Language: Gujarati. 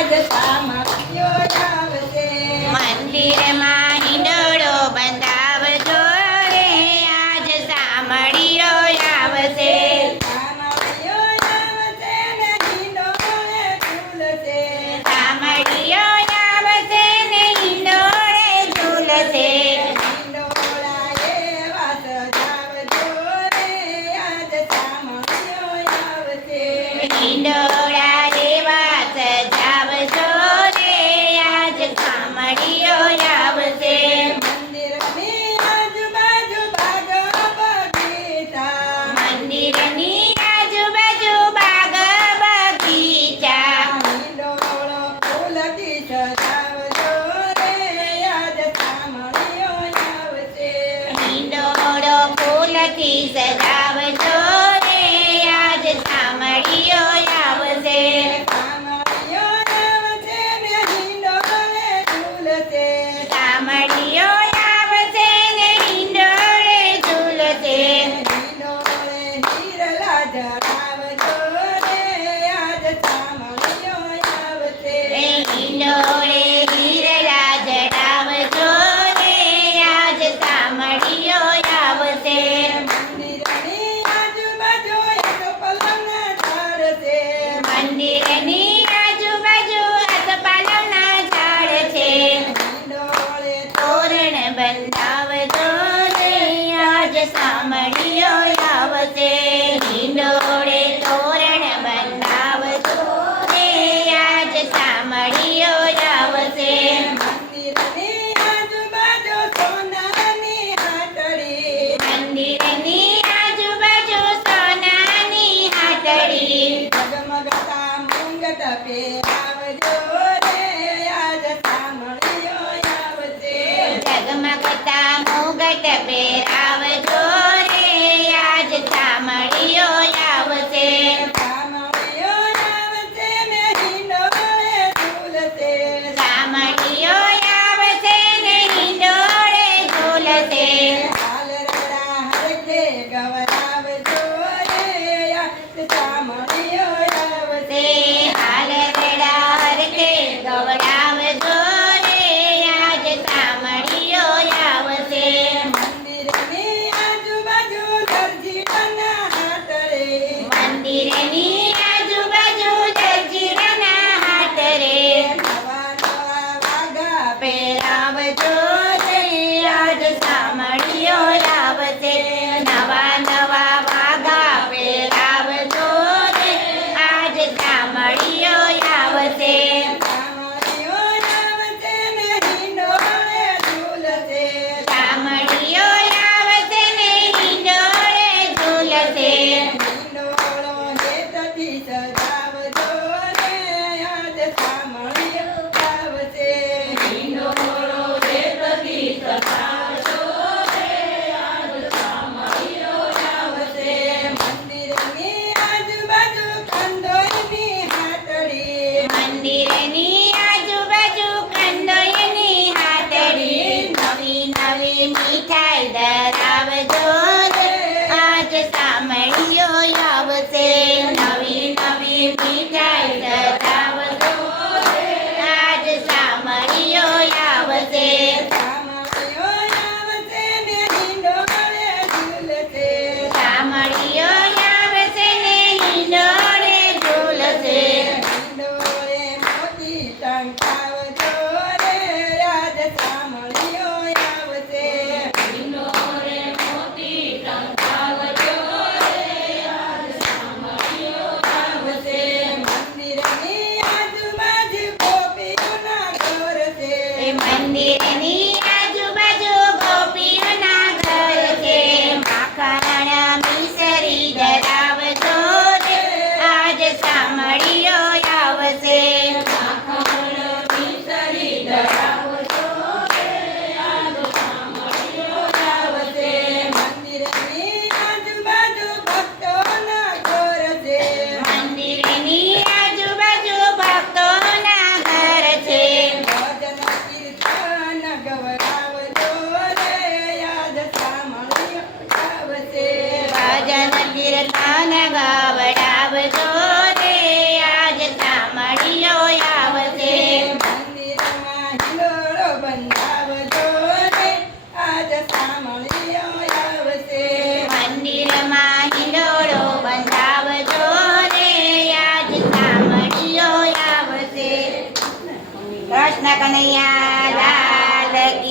આજ સામળિયો આવશે. મંદિરમાં હિંડોળો બંધાવજો રે આજ સામળિયો આવશે. સામળિયો આવશે ને હિંડોળે ઝૂલશે. સામળિયો આવશે ને હિંડોળે ઝૂલશે. હિંડોળા એવા સજાવજો રે આજ સામળિયો આવશે. હિંડોળા એવા સજાવજો રે આજ સામળિયો આવશે. મંદિરની આજુબાજુ બાગ બગીચા. મંદિરની આજુબાજુ બાગ બગીચા. હિંડોળો ફૂલથી સજાવજો રે આજ સામળિયો આવશે. હિંડોળો ફૂલથી સજાવજો રે આજ સામળિયો આવશે. સામળિયો આવશે ને હિંડોળે ઝૂલશે. સામળિયો આવશે ને હિંડોળે ઝૂલશે. હિંડોળે હિરલા જડાવજો રે આજ સામળિયો આવશે. એ હિંડોળે હીરડા જડાવજો રે આજ સામળિયો આવશે. મંદિરની આજુબાજુ એક પલંગના ઝાડ છે. મંદિરની આજુબાજુ આસપાલવના ઝાડ છે. હિંડોળે તોરણ બંધાવજો રે આજ સામળિયો આવશે. હિંડોળે તોરણ બંધાવજો રે આજ સામળિયો આવશે. મંદિરની આજુબાજુ સોનાની હાટડી. મંદિરની આજુબાજુ સોનાની હાટડી. ઝગમગતા મુંગટ પહેરાવજો રે આજ સામળિયો આવશે. ઝગમગતા મુગટ પહેરાવજો રે આજ સામળિયો આવશે. સામળિયો આવશે ને હિંડોળે ઝૂલશે. સામળિયો આવશે ને હિંડોળે ઝૂલશે. હાલરડા હરખે ગવરાવજો રે આજ સામળિયો આવશે. હાલ વેળા હરખે ગવડાવજો રે આજ સામળિયો આવશે. મંદિરની આજુબાજુ દરજીના હાટડે. મંદિરની આજુબાજુ દરજીના હાથ રે. નવા નવા વાઘા પહેરાવજો રે આજ સામળિયો આવશે. નવા નવા વાઘા પહેરાવજો રે આજ સામળિયો આવશે. સામળિયો આવશે ને હિંડોળે ઝૂલશે. સામળિયો આવશે ને હિંડોળે ઝૂલશે. હિંડોળો હેતથી સજાવજો રે આજ સામળિયો આવશે. હિંડોળો હેતથી સજાવજો રે આજ સામળિયો આવશે. મંદિરની આજુબાજુ કંદોઈની હાટડી. મંદિરની આજુબાજુ કંદોયની હાથડી. નવી નવી મીઠાઈ ધરાવજો રે આજ સામળિયો આવશે. નવી નવી મીઠાઈ ધરાવજો રે આજ સામળિયો આવશે. સામળિયો આવશે ને હિંડોળે ઝૂલશે. સામળિયો આવશે ને હિંડોળે ઝૂલશે. હિંડોળે મોતી ટંકાવજો રે આજ સામળિયો આવશે. હિંડોળે મોતી ટંકાવજો રે આજ સામળિયો આવશે. મંદિરની આજુબાજુ ગોપીઓના ઘર છે. એ મંદિરની આજુબાજુ ગોપીઓના ઘર છે. માખણ મિસરી ધરાવજો રે આજ સામળિયો આવશે. માખણ મિસરી ધરાવજો રે આજ સામળિયો આવશે. મંદિરની આજુબાજુ ભક્તોના ઘર છે. મંદિરની આજુબાજુ ભક્તોના ઘર છે. ભજન કીર્તન કૃષ્ણ કનૈયા લાલ કી